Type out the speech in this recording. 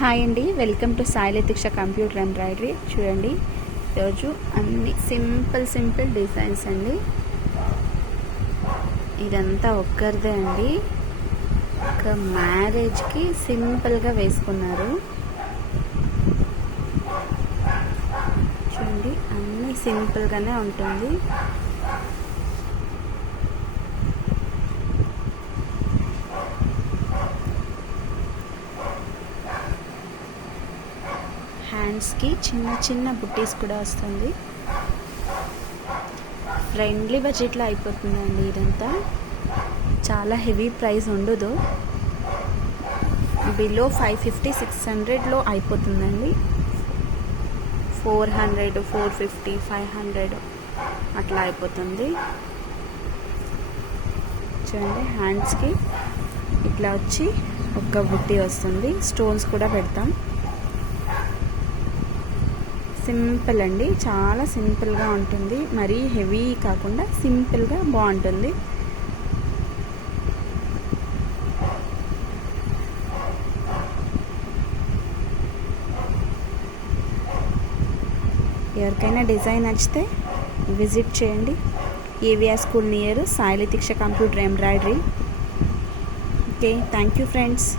Hi అండి, welcome to Sai Latiksha computer embroidery. చూడండి, ఈరోజు అన్ని సింపుల్ డిజైన్స్ అండి. ఇదంతా ఒక్కరిదే అండి. ఒక మ్యారేజ్కి సింపుల్గా వేసుకున్నారు. చూడండి, అన్నీ సింపుల్గానే ఉంటుంది. హ్యాండ్స్కి చిన్న చిన్న బుట్టీస్ కూడా వస్తుంది. ఫ్రెండ్లీ బడ్జెట్లో అయిపోతుందండి. ఇదంతా చాలా హెవీ ప్రైస్ ఉండదు. బిలో 550-600లో అయిపోతుందండి. 400, 450, 500 అట్లా అయిపోతుంది. చూడండి, హ్యాండ్స్కి ఇట్లా వచ్చి ఒక బుట్టి వస్తుంది. స్టోన్స్ కూడా పెడతాం. సింపుల్ అండి, చాలా సింపుల్గా ఉంటుంది. మరీ హెవీ కాకుండా సింపుల్గా బాగుంటుంది. ఎవరికైనా డిజైన్ నచ్చితే విజిట్ చేయండి. AVR school near Sai Latiksha computer embroidery. Okay, thank you friends.